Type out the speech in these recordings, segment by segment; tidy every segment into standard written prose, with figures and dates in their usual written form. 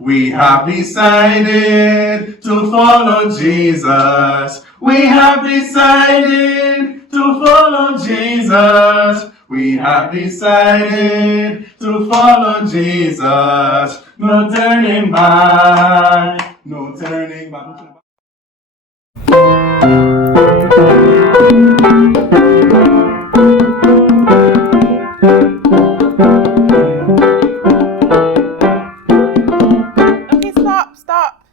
We have decided to follow Jesus. We have decided to follow Jesus. We have decided to follow Jesus. No turning back. No turning back. Okay, stop.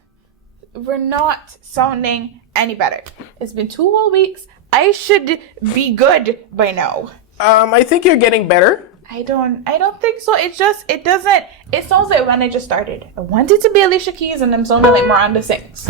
We're not sounding any better. It's been 2 whole weeks. I should be good by now. I think you're getting better. I don't think so. It sounds like when I just started. I wanted to be Alicia Keys and I'm sounding like Miranda Sings.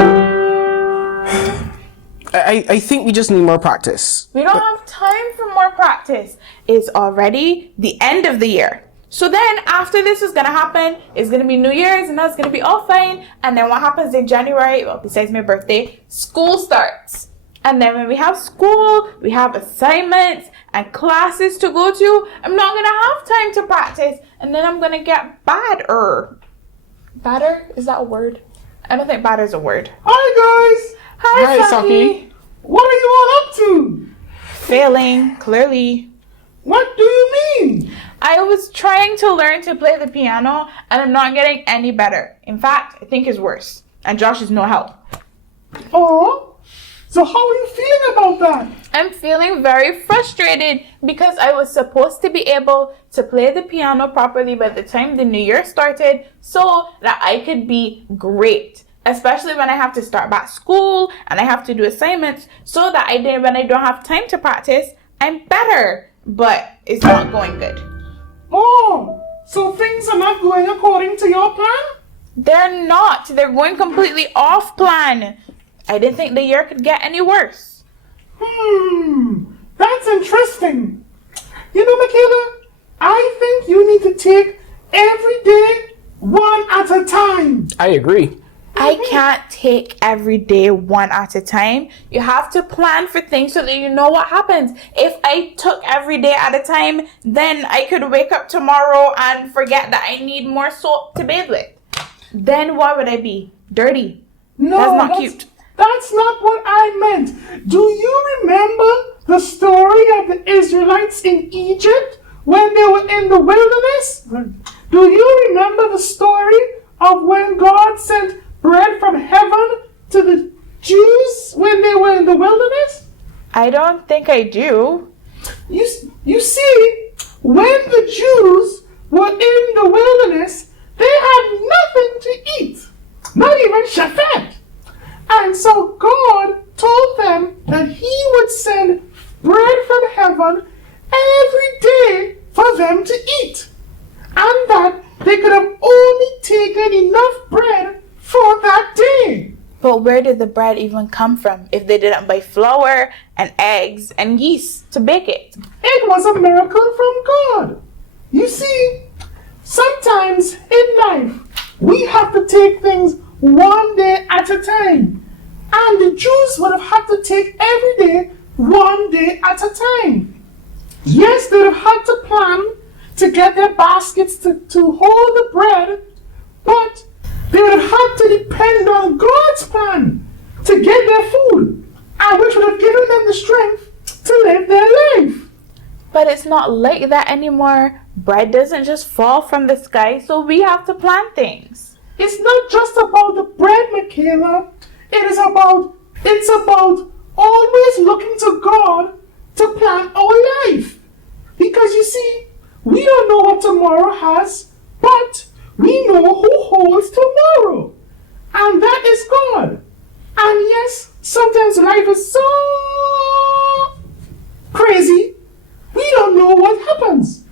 I think we just need more practice. We don't have time for more practice. It's already the end of the year. So then after this is going to happen, it's going to be New Year's and that's going to be all fine. And then what happens in January, well, besides my birthday, school starts. And then when we have school, we have assignments and classes to go to. I'm not going to have time to practice. And then I'm going to get badder. Badder? Is that a word? I don't think badder is a word. Hi guys! Hi, Saki. What are you all up to? Failing, clearly. What do you mean? I was trying to learn to play the piano and I'm not getting any better. In fact, I think it's worse. And Josh is no help. Oh, so how are you feeling about that? I'm feeling very frustrated because I was supposed to be able to play the piano properly by the time the new year started so that I could be great. Especially when I have to start back school and I have to do assignments so that when I don't have time to practice, I'm better. But it's not going good. Oh, so things are not going according to your plan? They're not. They're going completely off plan. I didn't think the year could get any worse. That's interesting. You know, Michaela, I think you need to take every day one at a time. I agree. I can't take every day one at a time. You have to plan for things so that you know what happens. If I took every day at a time, then I could wake up tomorrow and forget that I need more soap to bathe with. Then what would I be? Dirty. No, that's not cute. That's not what I meant. Do you remember the story of the Israelites in Egypt when they were in the wilderness? Do you remember the story of when God sent bread from heaven to the Jews when they were in the wilderness? I don't think I do. You see, when the Jews were in the wilderness, they had nothing to eat, not even shafet. And so God told them that He would send bread from heaven every day for them to eat, and that they could have only taken enough bread for that day. But where did the bread even come from if they didn't buy flour and eggs and yeast to bake it? It was a miracle from God. You see, sometimes in life, we have to take things one day at a time. And the Jews would have had to take every day, one day at a time. Yes, they would have had to plan to get their baskets to hold the bread, but they would have had to depend on God's plan to get their food, and which would have given them the strength to live their life. But it's not like that anymore. Bread doesn't just fall from the sky, so we have to plan things. It's not just about the bread, Michaela. It's about always looking to God to plan our life. Because you see, we don't know what tomorrow has, but we know who holds tomorrow. And that is God. And yes, sometimes life is so crazy, we don't know what happens.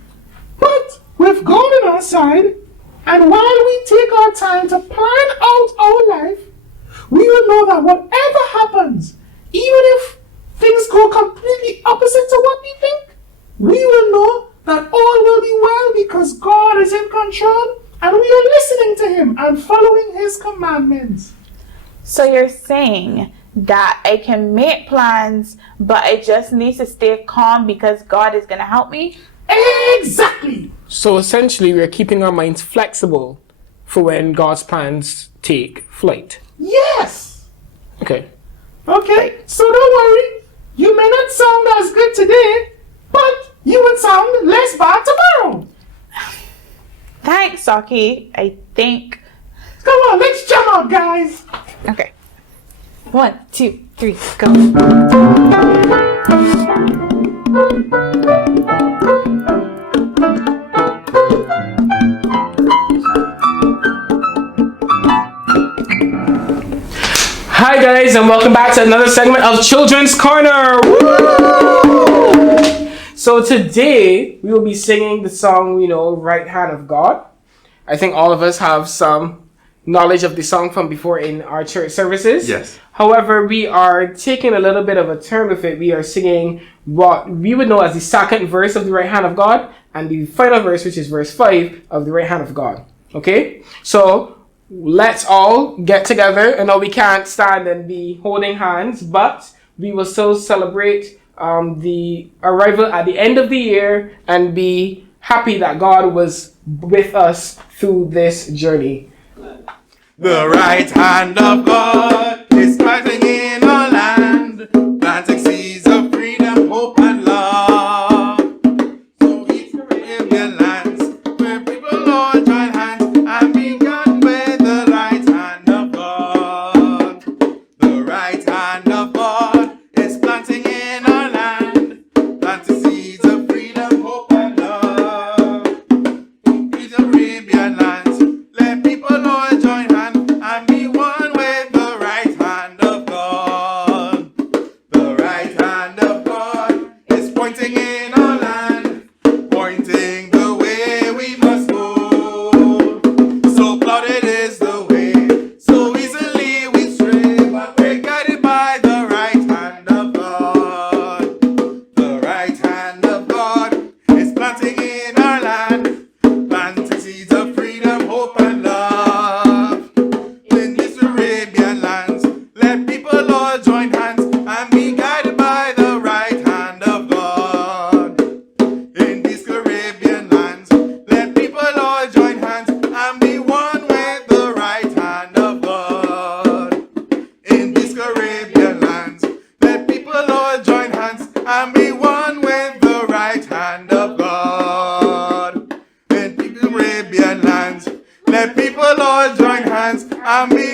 But with God on our side, and while we take our time to plan out our life, we will know that whatever happens, even if things go completely opposite to what we think, we will know that all will be well because God is in control and we are listening to Him and following His commandments. So you're saying that I can make plans, but I just need to stay calm because God is going to help me? Exactly. So essentially, we're keeping our minds flexible for when God's plans take flight. Yes! Okay. Okay, so don't worry. You may not sound as good today, but you would sound less bad tomorrow. Thanks, Saki. I think. Come on, let's jump out, guys. Okay. 1, 2, 3, go. Hi guys, and welcome back to another segment of Children's Corner. Woo! So today we will be singing the song, Right Hand of God. I think all of us have some knowledge of the song from before in our church services. Yes. However, we are taking a little bit of a turn with it. We are singing what we would know as the second verse of the right hand of God and the final verse, which is verse 5 of the right hand of God. Okay? So let's all get together. I know we can't stand and be holding hands, but we will still celebrate the arrival at the end of the year and be happy that God was with us through this journey. The right hand of God is planting in our land, planting seeds of freedom, hope, and love. So each Caribbean lands where people all join hands and begun with the right hand of God. The right hand of God is planting in our land, planting seeds of freedom, hope, and love. Each Caribbean lands, let people all join hands and be one with the right hand of God. The right hand of God is pointing in our land, pointing the way we must go. So clouded is the way, so easily we stray, but we're guided by the right hand of God. The right hand of God is planting in our land, planting seeds of freedom, hope, and love. In these Arabian lands, let people all join hands and be guided by the right hand of God. In these Caribbean lands, let people all join hands and be one with the right hand of God. In these Caribbean lands, let people all join hands and be one with the right hand of God. In these Caribbean lands, let people all join hands and be